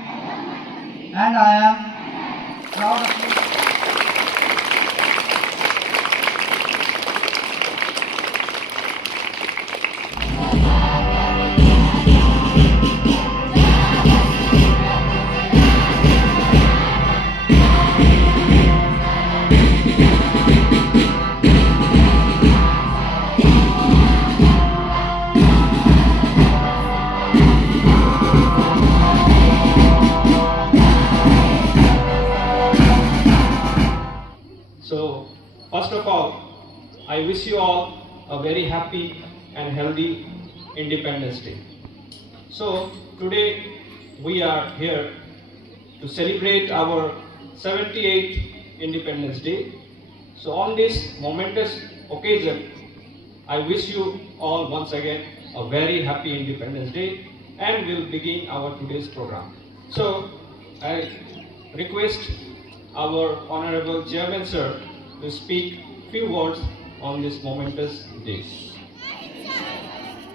country, and I am proud of you. So, first of all, I wish you all a very happy and healthy Independence Day. So, today we are here to celebrate our 78th Independence Day. So, on this momentous occasion, I wish you all once again a very happy Independence Day, and we'll begin our today's program. So, I request our Honorable Chairman Sir to speak few words on this momentous day.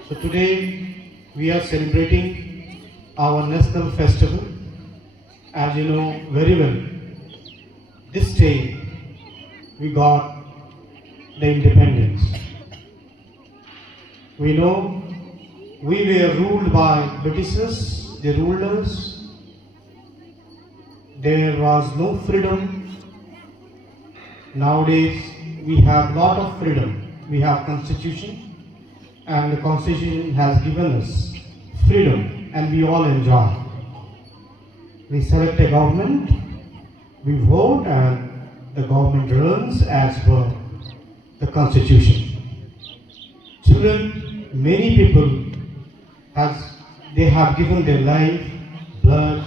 So today we are celebrating our national festival. As you know very well, this day we got the independence. We know we were ruled by Britishers, they ruled us. There was no freedom. Nowadays we have lot of freedom. We have constitution, and the constitution has given us freedom, and we all enjoy. We select a government, we vote, and the government runs as per the constitution. Children, many people have given their life, blood,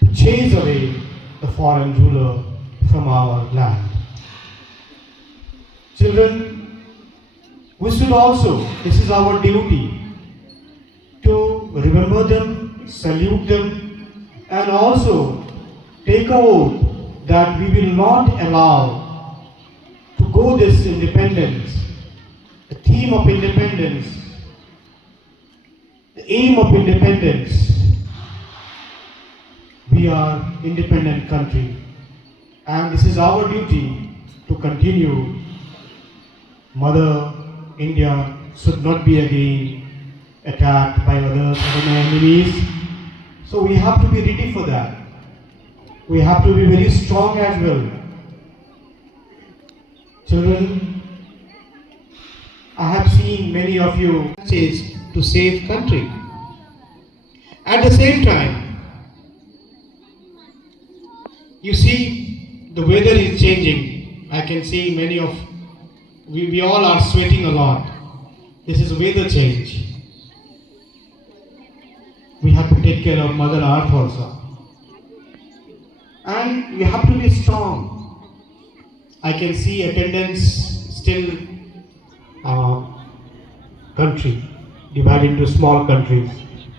to chase away the foreign ruler from our land. Children, we should also, this is our duty, to remember them, salute them, and also take an oath that we will not allow to go this independence, the theme of independence, the aim of independence. We are independent country, and this is our duty to continue. Mother India should not be again attacked by others, other enemies. So we have to be ready for that. We have to be very strong as well. Children, I have seen many of you says to save country. At the same time, you see the weather is changing. I can see many of we all are sweating a lot. This is weather change. We have to take care of Mother Earth also. And we have to be strong. I can see attendance still country divided into small countries.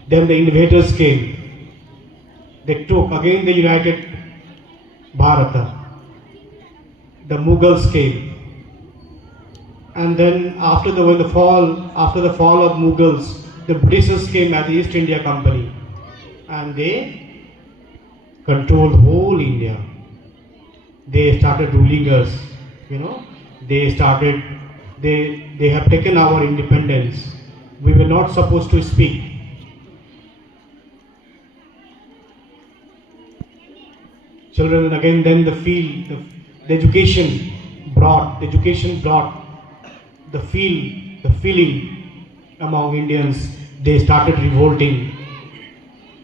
Then the invaders came. They took again the united Bharata. The Mughals came. And then after the fall of Mughals, the Britishers came as the East India Company, and they controlled whole India. They started ruling us, They have taken our independence. We were not supposed to speak. Children, again, then the education brought the feeling among Indians. They started revolting,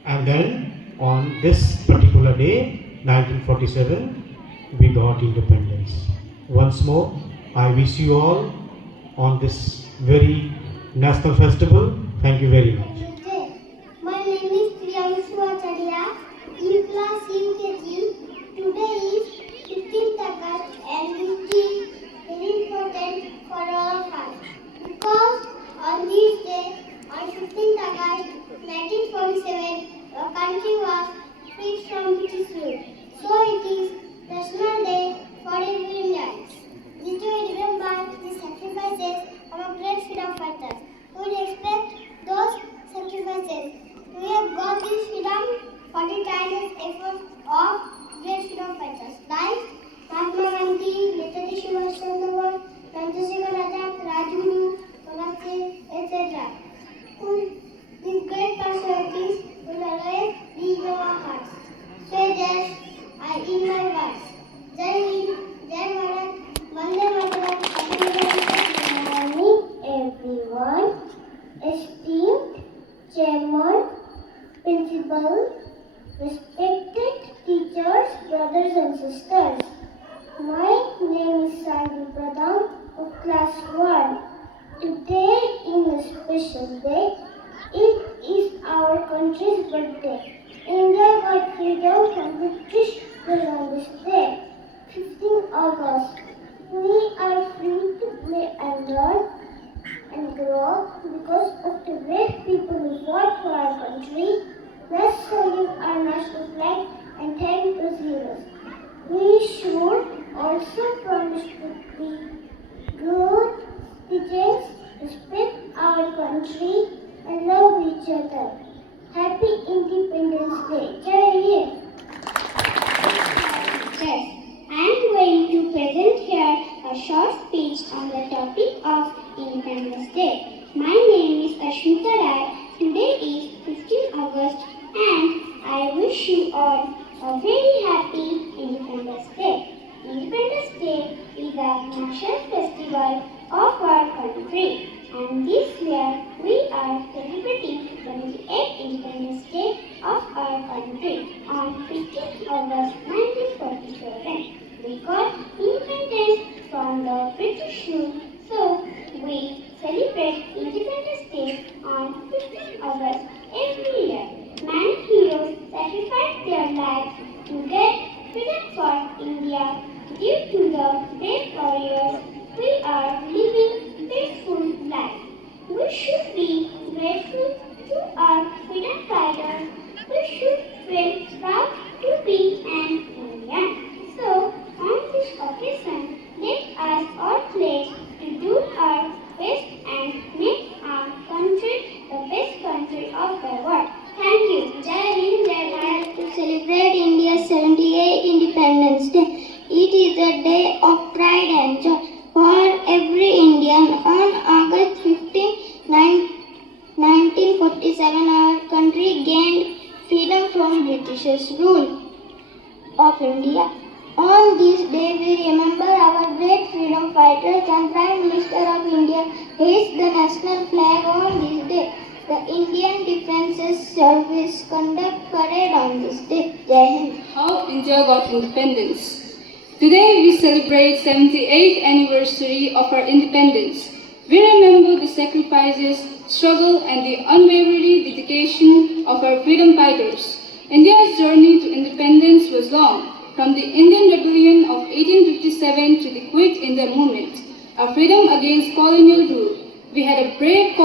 and then on this particular day, 1947, we got independence. Once more, I wish you all on this very national festival. Thank you very much. My name is Priyanshu Acharya, in class UKG. Today is 15th August, and it is very important for all of us, because on this day, on 15th August 1947, our country was freed from British rule. So it is National Day for every Indian. This day we remember the sacrifices of our great freedom fighters. We respect those sacrifices principal, respected teachers, brothers and sisters. My name is Sandy Pradhan of class 1. Today is a special day. It is our country's birthday. India got freedom from British rule on this day, 15 August. We are free to play and learn and grow because of the great people who fought for our country. Let's salute our national flag and thank those heroes. We should also promise to be good citizens, respect our country, and love each other. Happy Independence Day. Jai Hind. Yes, I am going to present here a short speech on the topic of Independence Day. My name is Ashmita Rai. Today is 15 August and I wish you all a very happy Independence Day. Independence Day is a national festival of our country, and this year we are celebrating 78th Independence Day of our country on 15th August 1947. We got independence from the British rule, so we celebrate Independence Day on 15th August every year. Many heroes sacrificed their lives to get freedom for India. Due to the brave warriors, we are living peaceful life. We should be grateful to our freedom fighters. We should feel proud to be an Indian. So, on this occasion, let us all pledge to do our best and make our country the best country of the world. Thank you. Jai Hind, Jai Bharat. To celebrate India's 78th Independence Day, it is a day of pride and joy for every Indian. On August 15, 1947, our country gained freedom from British rule of India. On this day, we remember our great freedom fighters, and Prime Minister of India raised the national flag on this day. The Indian Defence Service conduct parade on this day. Jai Hind. How India got independence. Today we celebrate 78th anniversary of our independence. We remember the sacrifices, struggle and the unwavering dedication of our freedom fighters. India's journey to independence was long, from the Indian Rebellion of 1857 to the Quit India Movement, our freedom against colonial rule. We had a brave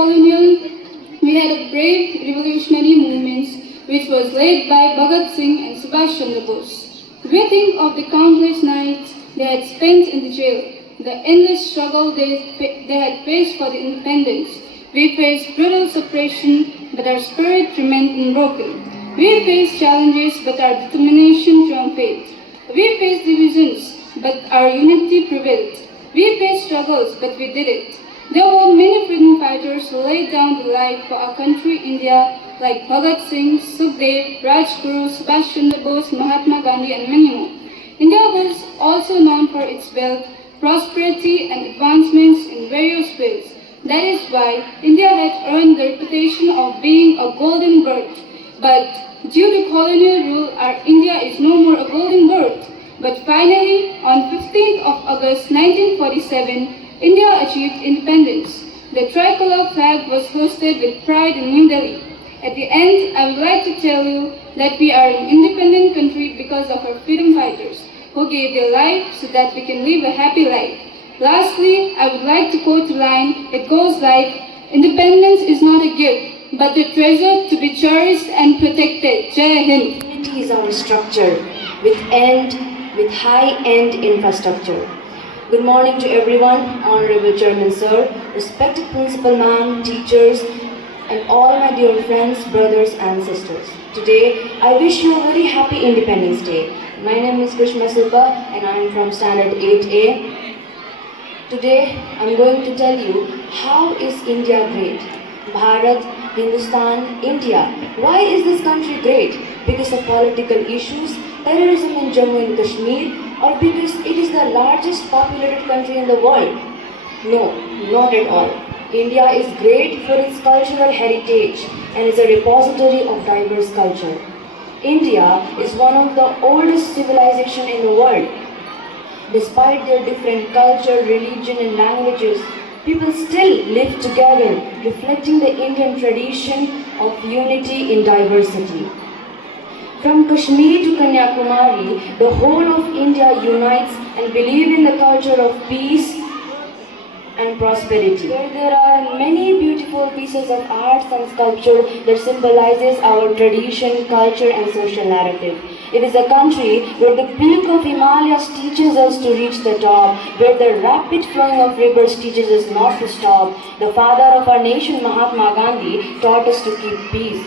revolutionary movement which was led by Bhagat Singh and Subhash Chandra Bose. We think of the countless nights they had spent in the jail, the endless struggle they had faced for the independence. We faced brutal suppression, but our spirit remained unbroken. We faced challenges, but our determination triumphed. We faced divisions, but our unity prevailed. We faced struggles, but we did it. There were many freedom fighters who laid down their life for our country, India, like Bhagat Singh, Sukhdev, Rajguru, Subhash Chandra Bose, Mahatma Gandhi, and many more. India was also known for its wealth, prosperity, and advancements in various ways. That is why India had earned the reputation of being a golden bird. But due to colonial rule, our India is no more a golden bird. But finally, on 15th of August 1947, India achieved independence. The tricolor flag was hoisted with pride in New Delhi. At the end, I would like to tell you that we are an independent country because of our freedom fighters who gave their life so that we can live a happy life. Lastly, I would like to quote a line. It goes like, "Independence is not a gift, but a treasure to be cherished and protected." Jai Hind. Unity is our structure with high-end infrastructure. Good morning to everyone, Honorable Chairman Sir, respected Principal Ma'am, teachers, and all my dear friends, brothers and sisters. Today, I wish you a very happy Independence Day. My name is Grishma Silva and I am from Standard 8A. Today, I am going to tell you how is India great. Bharat, Hindustan, India. Why is this country great? Because of political issues, terrorism in Jammu and Kashmir, or because it is the largest populated country in the world? No, not at all. India is great for its cultural heritage and is a repository of diverse culture. India is one of the oldest civilizations in the world. Despite their different culture, religion and languages, people still live together, reflecting the Indian tradition of unity in diversity. From Kashmir to Kanyakumari, the whole of India unites and believes in the culture of peace and prosperity. There are many beautiful pieces of arts and sculpture that symbolizes our tradition, culture and social narrative. It is a country where the peak of Himalayas teaches us to reach the top, where the rapid flowing of rivers teaches us not to stop. The father of our nation, Mahatma Gandhi, taught us to keep peace.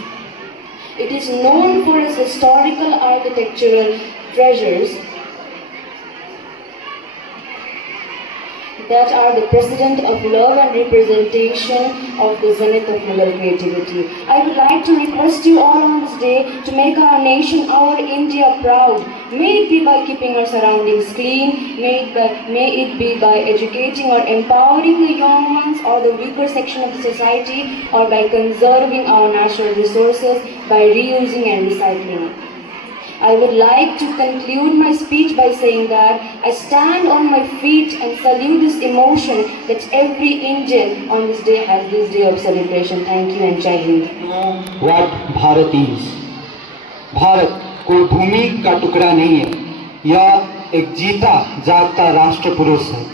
It is known for its historical architectural treasures that are the precedent of love and representation of the zenith of Mughal creativity. I would like to request you all on this day to make our nation, our India proud. May it be by keeping our surroundings clean, may it be by educating or empowering the young ones or the weaker section of the society, or by conserving our natural resources by reusing and recycling. I would like to conclude my speech by saying that I stand on my feet and salute this emotion that every Indian on this day has this day of celebration. Thank you and Jai Hind. What Bharat is. Bharat कोई भूमि का टुकड़ा नहीं है, यह एक जीता जागता राष्ट्र पुरुष है।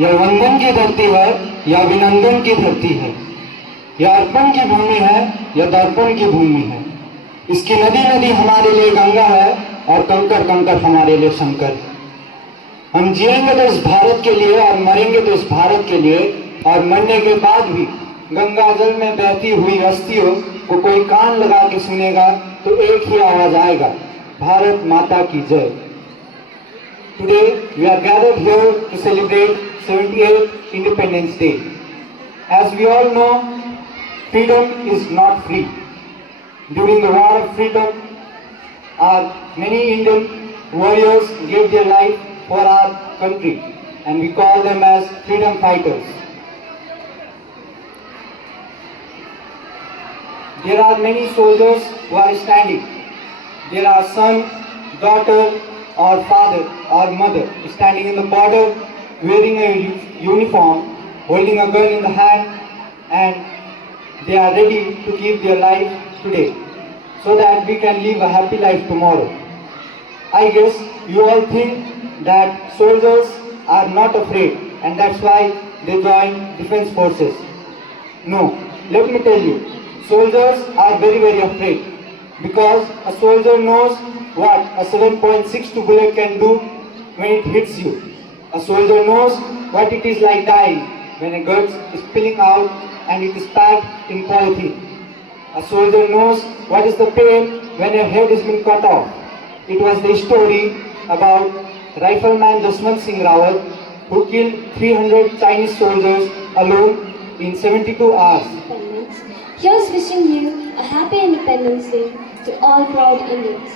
यह वंदन की धरती है या अभिनंदन की धरती है, यह अर्पण की भूमि है या दर्पण की भूमि है। इसकी नदी नदी हमारे लिए गंगा है और कंकर कंकर हमारे लिए शंकर है। हम जिएंगे तो इस भारत के लिए और मरेंगे तो इस भारत के लिए, और मरने के बाद भी गंगा जल में बहती हुई हस्तियों को कोई कान लगा के सुनेगा तो एक ही आवाज आएगा, भारत माता की जय। Today we are gathered here to celebrate 78th Independence Day. As we all know, freedom is not free. During the War of Freedom, many Indian warriors gave their life for our country, and we call them as freedom fighters. There are many soldiers who are standing. There are son, daughter, or father or mother standing in the border, wearing a uniform, holding a gun in the hand, and they are ready to give their life today so that we can live a happy life tomorrow. I guess you all think that soldiers are not afraid and that's why they join defense forces. No, let me tell you, soldiers are very afraid, because a soldier knows what a 7.62 bullet can do when it hits you. A soldier knows what it is like dying when a gun is spilling out and it is packed in polythene. A soldier knows what is the pain when a head is being cut off. It was the story about Rifleman Jaswant Singh Rawat, who killed 300 Chinese soldiers alone in 72 hours. Independence. Here's wishing you a happy Independence Day to all proud Indians.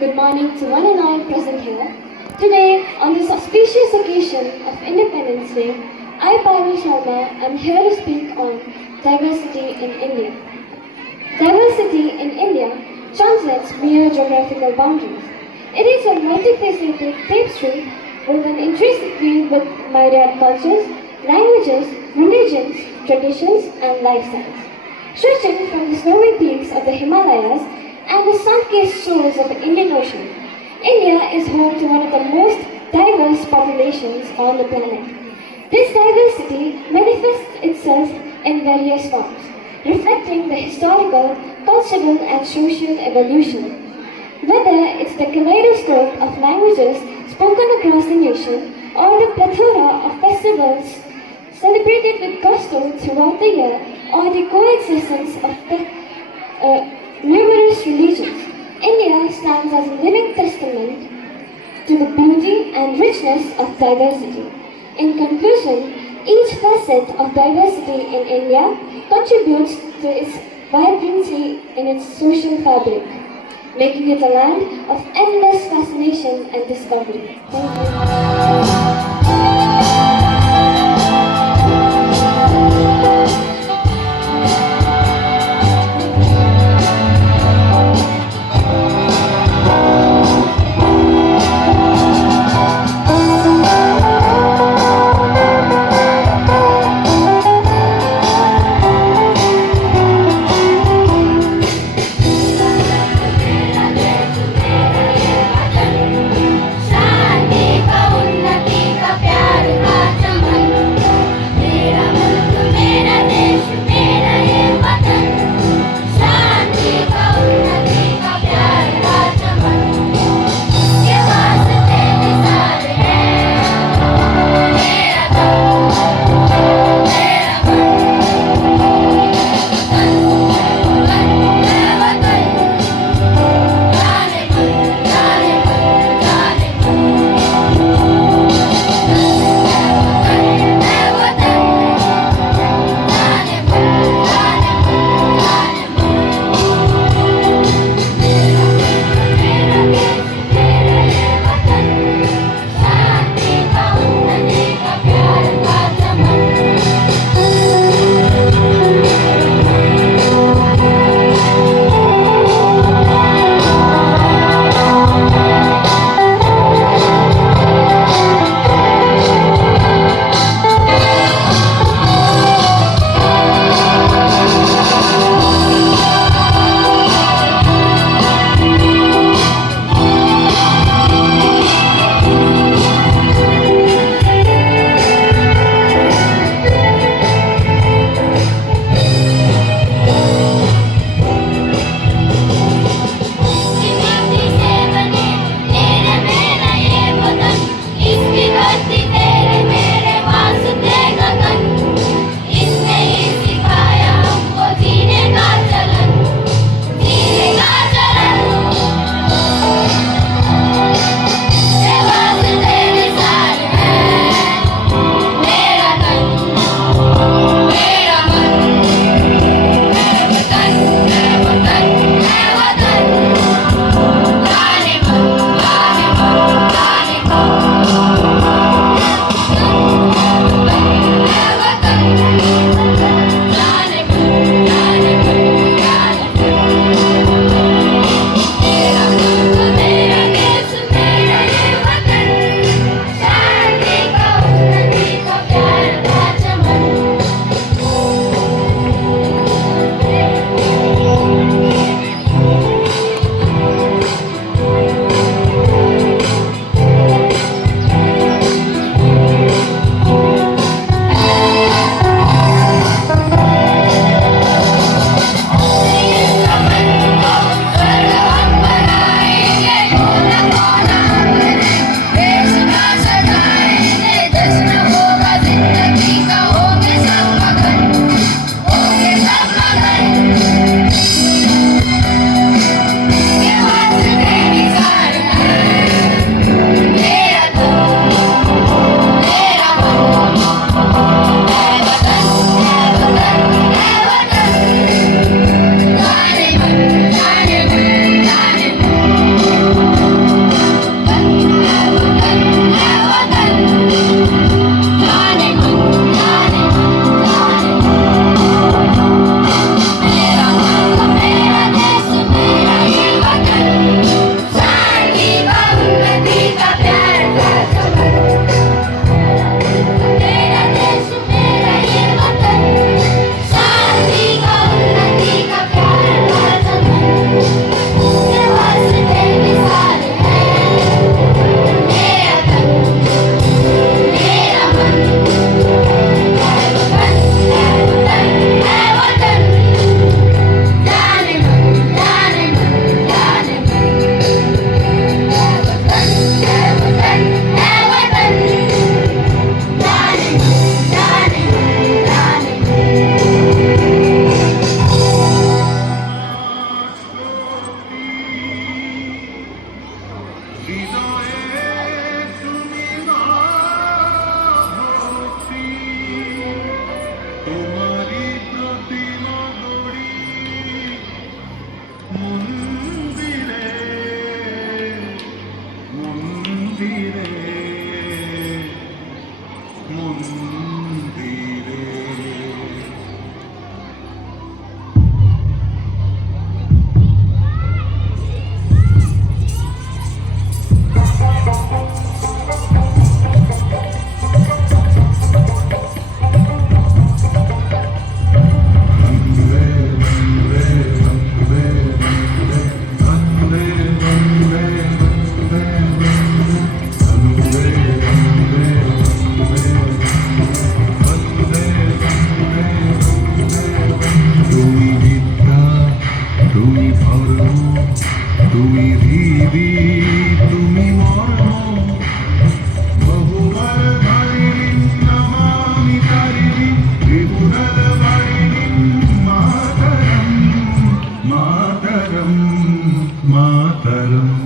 Good morning to one and all present here. Today, on this auspicious occasion of Independence Day, I, Parul Sharma, am here to speak on diversity in India. Diversity in India transcends mere geographical boundaries. It is a multifaceted tapestry woven intricately with myriad cultures, languages, religions, traditions, and lifestyles. Stretching from the snowy peaks of the Himalayas and the sun-kissed shores of the Indian Ocean, India is home to one of the most diverse populations on the planet. This diversity manifests itself in various forms, reflecting the historical, cultural, and social evolution. Whether it's the kaleidoscope of languages spoken across the nation, or the plethora of festivals celebrated with gusto throughout the year, or the coexistence of numerous religions, India stands as a living testament to the beauty and richness of diversity. In conclusion, each facet of diversity in India contributes to its vibrancy in its social fabric, making it a land of endless fascination and discovery. Thank you.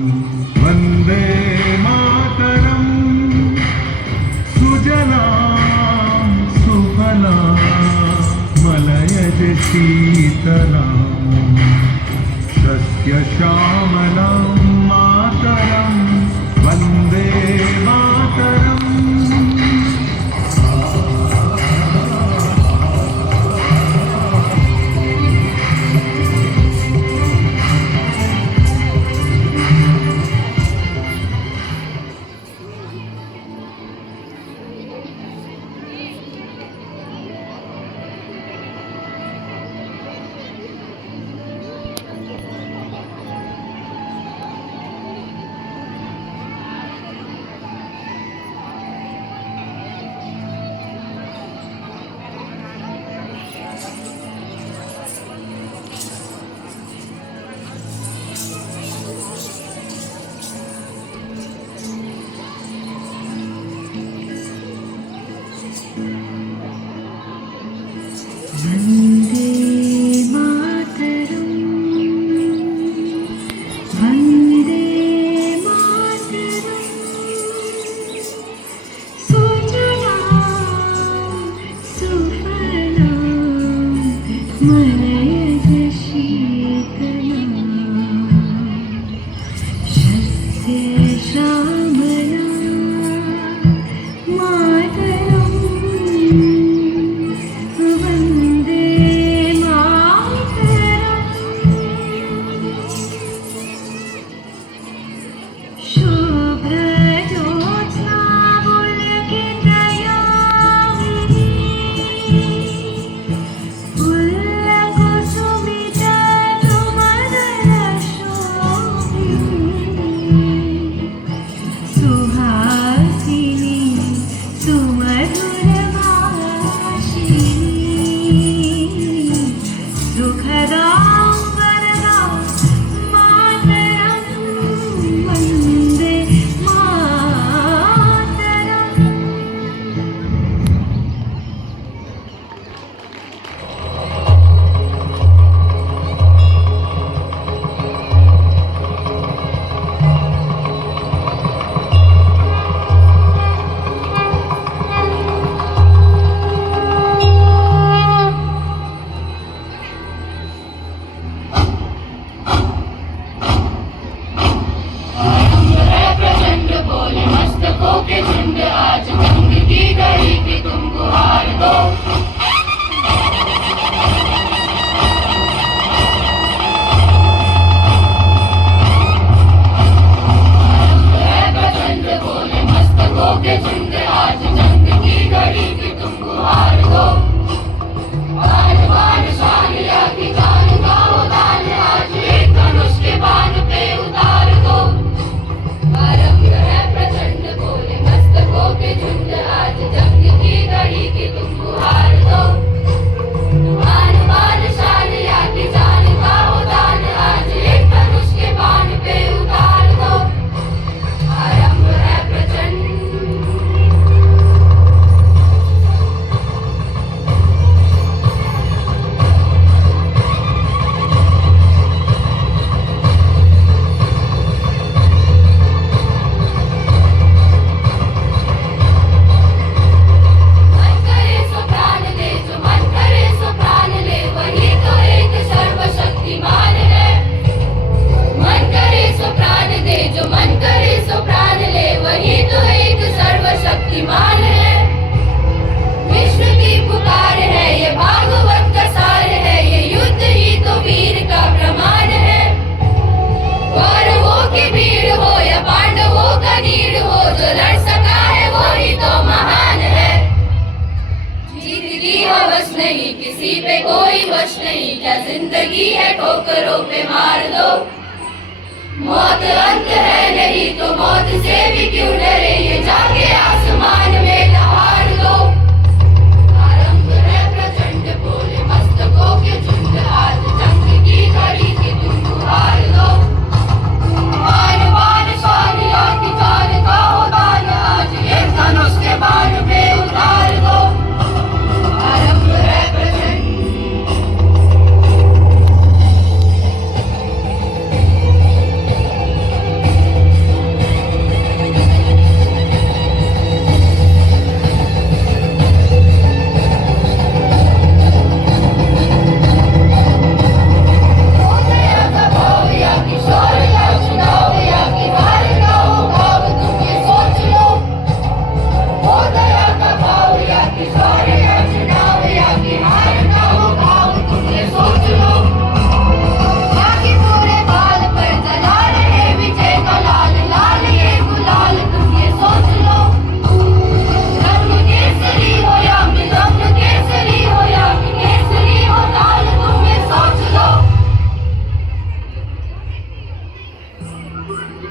Vande Mataram सुजलां सुफलां मलयज शीतलां सस्यश्यामलां मातरं वन्दे मातरम्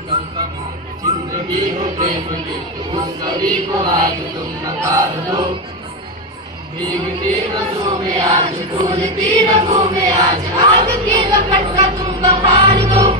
जिंदगी हो प्रेम की उस सभी को आज तुम नकार दो। भीगती नसों में आज, डोलती रगों में आज, आग की लपट का तुम बहार दो।